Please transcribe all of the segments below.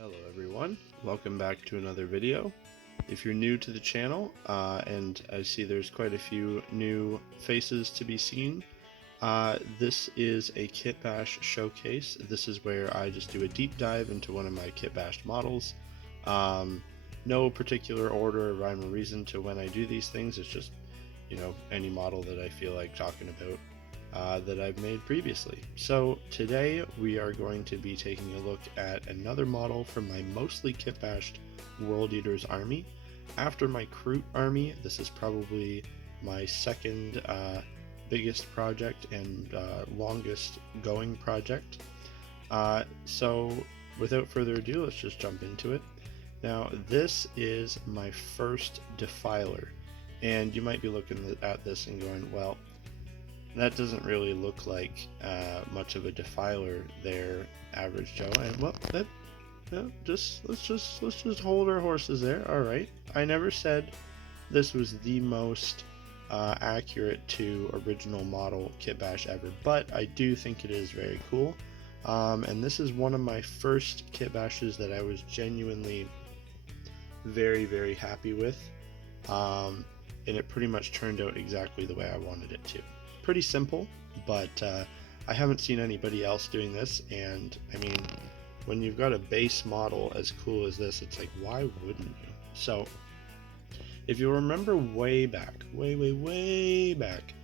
Hello everyone, welcome back to another video. If you're new to the channel, and I see there's quite a few new faces to be seen, this is a Kitbash showcase. This is where I just do a deep dive into one of my Kitbash models. No particular order or rhyme or reason to when I do these things, it's just, any model that I feel like talking about that I've made previously. So today we are going to be taking a look at another model from my mostly kitbashed World Eaters army. After my Kroot army, this is probably my second biggest project and longest going project. So without further ado, let's just jump into it. Now this is my first Defiler, and you might be looking at this and going, well, that doesn't really look like much of a Defiler there, average Joe. And well, let's just hold our horses there. All right, I never said this was the most accurate to original model Kitbash ever, but I do think it is very cool. And this is one of my first Kitbashes that I was genuinely very happy with, and it pretty much turned out exactly the way I wanted it to. Pretty simple, but I haven't seen anybody else doing this, and I mean, when you've got a base model as cool as this, it's like, why wouldn't you? So if you remember way back, way back,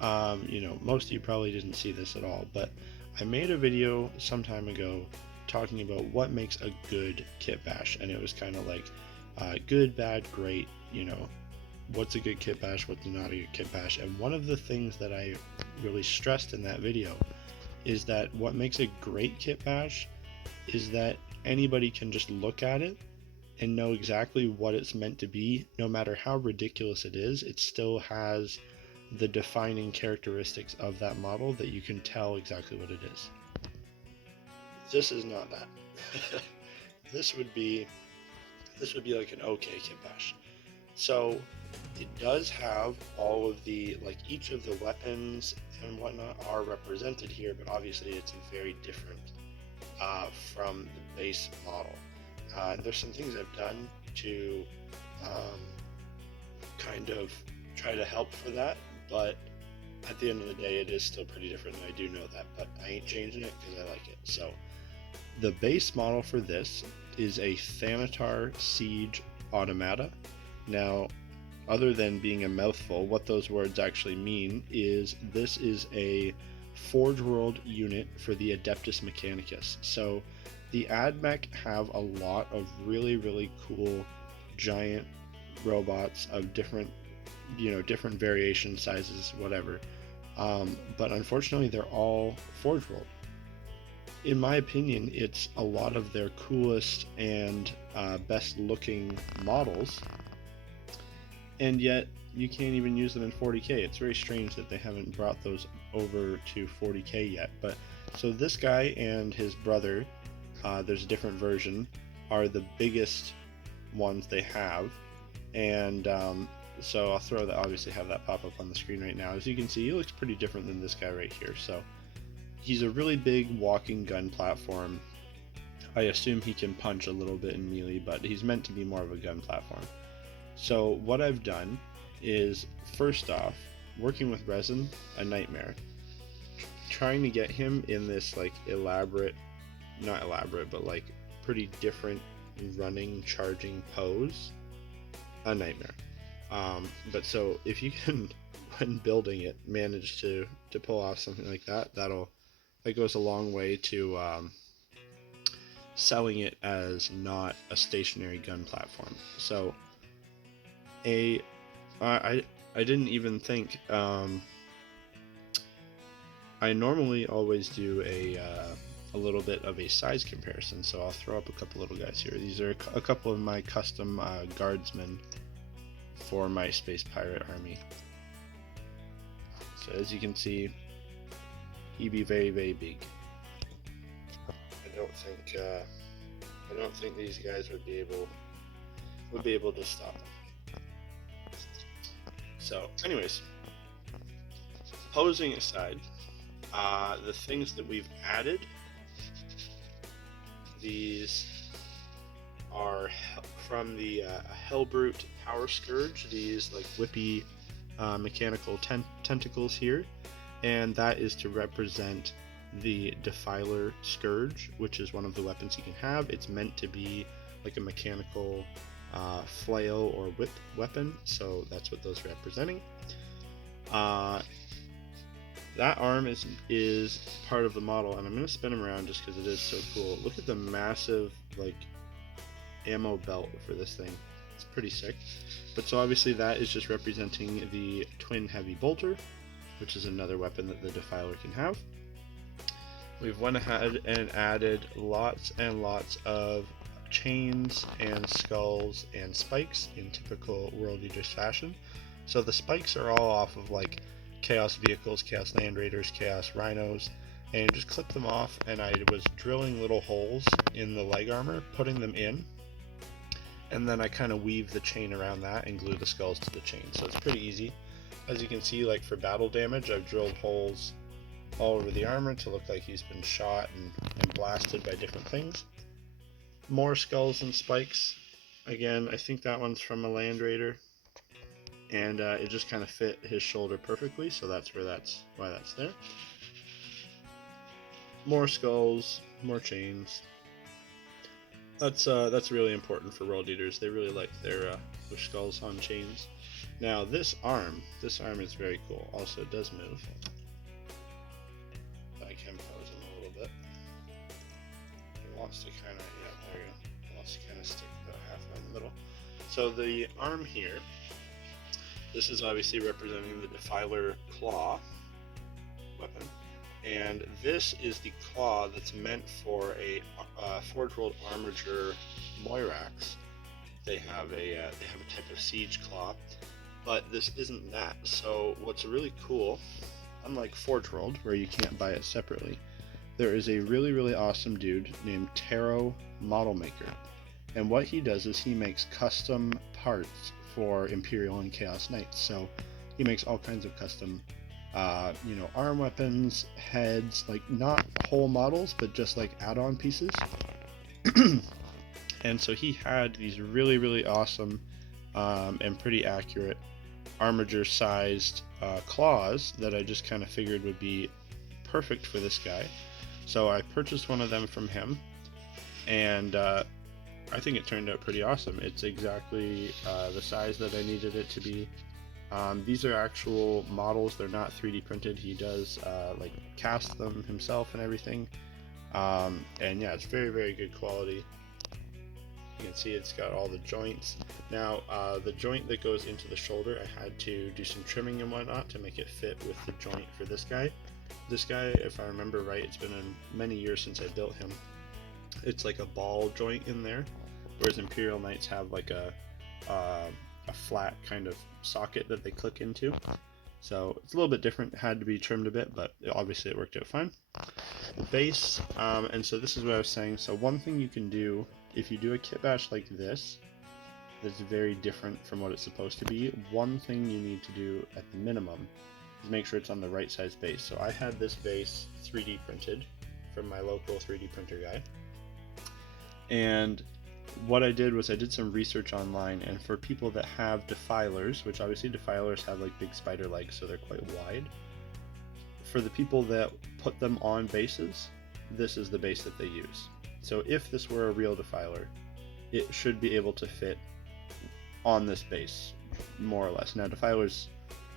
most of you probably didn't see this at all, but I made a video some time ago talking about what makes a good Kitbash, and it was kind of like good, bad, great, what's a good Kitbash, what's not a good Kitbash. And one of the things that I really stressed in that video is that what makes a great Kitbash is that anybody can just look at it and know exactly what it's meant to be. No matter how ridiculous it is, it still has the defining characteristics of that model that you can tell exactly what it is. This is not that. This would be like an okay Kitbash. So it does have all of the, like, each of the weapons and whatnot are represented here, but obviously it's very different from the base model. There's some things I've done to kind of try to help for that, but at the end of the day it is still pretty different, and I do know that, but I ain't changing it because I like it. So the base model for this is a Thanatar Siege Automata. Now, other than being a mouthful, what those words actually mean is this is a Forge World unit for the Adeptus Mechanicus. So the AdMech have a lot of really cool giant robots of different variation sizes, whatever. But unfortunately, they're all Forge World. In my opinion, it's a lot of their coolest and best looking models, and yet you can't even use them in 40k. It's very strange that they haven't brought those over to 40k yet. But so this guy and his brother, there's a different version, are the biggest ones they have, and so I'll obviously have that pop up on the screen right now. As you can see, he looks pretty different than this guy right here. So he's a really big walking gun platform. I assume he can punch a little bit in melee, but he's meant to be more of a gun platform. So what I've done is, first off, working with resin, a nightmare. Trying to get him in this like not elaborate, but like pretty different running, charging pose, a nightmare. But so if you can, when building it, manage to pull off something like that, that goes a long way to selling it as not a stationary gun platform. So I didn't even think. I normally always do a little bit of a size comparison, so I'll throw up a couple little guys here. These are a couple of my custom guardsmen for my Space Pirate army. So as you can see, he'd be very big. I don't think these guys would be able to stop him. So anyways, posing aside, the things that we've added, these are from the Hellbrute Power Scourge, these like whippy mechanical tentacles here, and that is to represent the Defiler Scourge, which is one of the weapons he can have. It's meant to be like a mechanical flail or whip weapon, so that's what those are representing. That arm is part of the model, and I'm going to spin him around just because it is so cool. Look at the massive like ammo belt for this thing. It's pretty sick. But so obviously that is just representing the twin heavy bolter, which is another weapon that the Defiler can have. We've went ahead and added lots and lots of chains and skulls and spikes in typical World Eaters fashion. So the spikes are all off of like Chaos Vehicles, Chaos Land Raiders, Chaos Rhinos, and just clip them off, and I was drilling little holes in the leg armor, putting them in, and then I kind of weave the chain around that and glue the skulls to the chain. So it's pretty easy. As you can see, like for battle damage, I've drilled holes all over the armor to look like he's been shot and blasted by different things. More skulls and spikes. Again, I think that one's from a Land Raider, and it just kind of fit his shoulder perfectly, so that's why that's there. More skulls, more chains. That's really important for World Eaters. They really like their skulls on chains. Now this arm is very cool. Also, it does move. I can pose him a little bit. He wants to kind of, yeah, there you go. He wants to kind of stick about halfway in the middle. So the arm here, this is obviously representing the Defiler claw weapon, and this is the claw that's meant for a Forge World Armature Moirax. They have a type of siege claw, but this isn't that. So what's really cool, unlike Forge World where you can't buy it separately, there is a really awesome dude named Taro Model Maker, and what he does is he makes custom parts for Imperial and Chaos Knights. So he makes all kinds of custom arm weapons, heads, like not whole models, but just like add-on pieces. And so he had these really awesome and pretty accurate armature sized claws that I just kind of figured would be perfect for this guy. So I purchased one of them from him, and I think it turned out pretty awesome. It's exactly the size that I needed it to be. These are actual models, they're not 3D printed. He does like cast them himself and everything. And yeah, it's very good quality. You can see it's got all the joints. Now the joint that goes into the shoulder, I had to do some trimming and whatnot to make it fit with the joint for this guy. This guy, if I remember right, it's been many years since I built him. It's like a ball joint in there, whereas Imperial Knights have like a flat kind of socket that they click into. So it's a little bit different, it had to be trimmed a bit, but obviously it worked out fine. Base, and so this is what I was saying. So one thing you can do, if you do a kitbash like this, that's very different from what it's supposed to be, one thing you need to do at the minimum is make sure it's on the right size base. So I had this base 3D printed from my local 3D printer guy, and what I did was I did some research online, and for people that have defilers, which obviously defilers have like big spider legs, so they're quite wide, for the people that put them on bases, this is the base that they use. So if this were a real defiler, it should be able to fit on this base, more or less. Now defilers,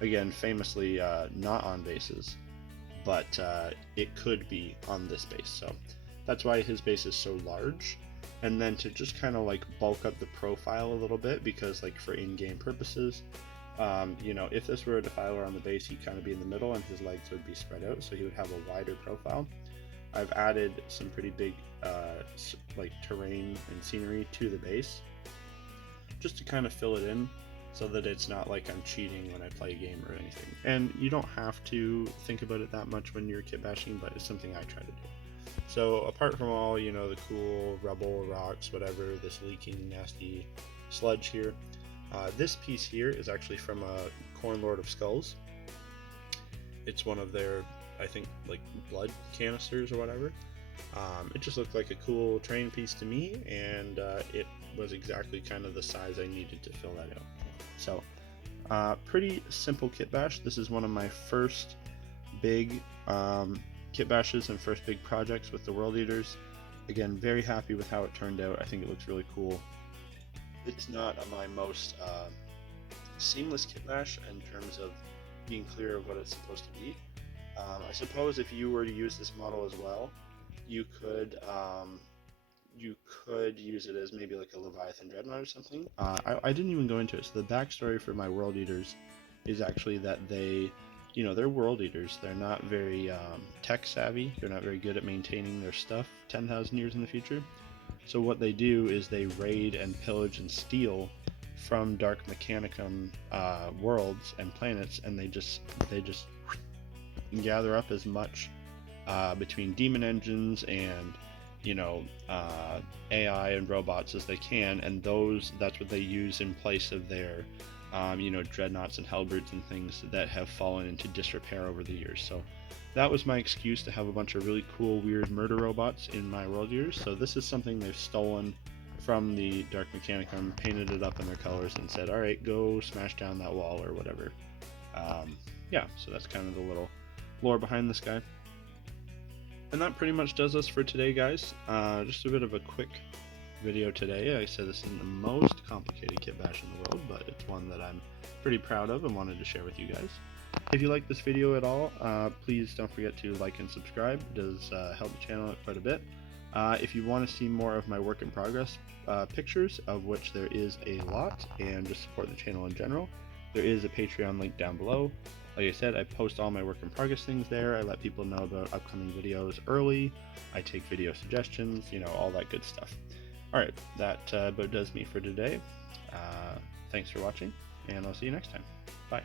again, famously not on bases, but it could be on this base, so that's why his base is so large. And then to just kind of like bulk up the profile a little bit, because like for in-game purposes, if this were a defiler on the base, he'd kind of be in the middle and his legs would be spread out, so he would have a wider profile. I've added some pretty big like terrain and scenery to the base, just to kind of fill it in, so that it's not like I'm cheating when I play a game or anything. And you don't have to think about it that much when you're kit bashing, but it's something I try to do. So apart from all, the cool rubble, rocks, whatever, this leaking nasty sludge here, this piece here is actually from a Corn Lord of Skulls. It's one of their, I think, like blood canisters or whatever. It just looked like a cool train piece to me, and it was exactly kind of the size I needed to fill that out. So pretty simple kit bash. This is one of my first big kit bashes and first big projects with the World Eaters. Again, very happy with how it turned out. I think it looks really cool. It's not my most seamless kit bash in terms of being clear of what it's supposed to be. I suppose if you were to use this model as well, you could use it as maybe like a Leviathan Dreadnought or something. I didn't even go into it. So the backstory for my World Eaters is actually that they're World Eaters. They're not very tech savvy. They're not very good at maintaining their stuff 10,000 years in the future. So what they do is they raid and pillage and steal from Dark Mechanicum worlds and planets, and they just gather up as much between demon engines and AI and robots as they can, and that's what they use in place of their dreadnoughts and halberds and things that have fallen into disrepair over the years. So that was my excuse to have a bunch of really cool, weird murder robots in my World Eaters. So this is something they've stolen from the Dark Mechanicum, painted it up in their colors, and said, all right, go smash down that wall or whatever. Yeah, so that's kind of the little lore behind this guy. And that pretty much does us for today, guys. Just a bit of a quick video today. I said this isn't the most complicated kit bash in the world, but it's one that I'm pretty proud of and wanted to share with you guys. If you like this video at all, please don't forget to like and subscribe. It does help the channel out quite a bit. If you want to see more of my work in progress pictures, of which there is a lot, and just support the channel in general, there is a Patreon link down below. Like I said, I post all my work in progress things there. I let people know about upcoming videos early. I take video suggestions, all that good stuff. Alright, that about does me for today. Thanks for watching, and I'll see you next time. Bye.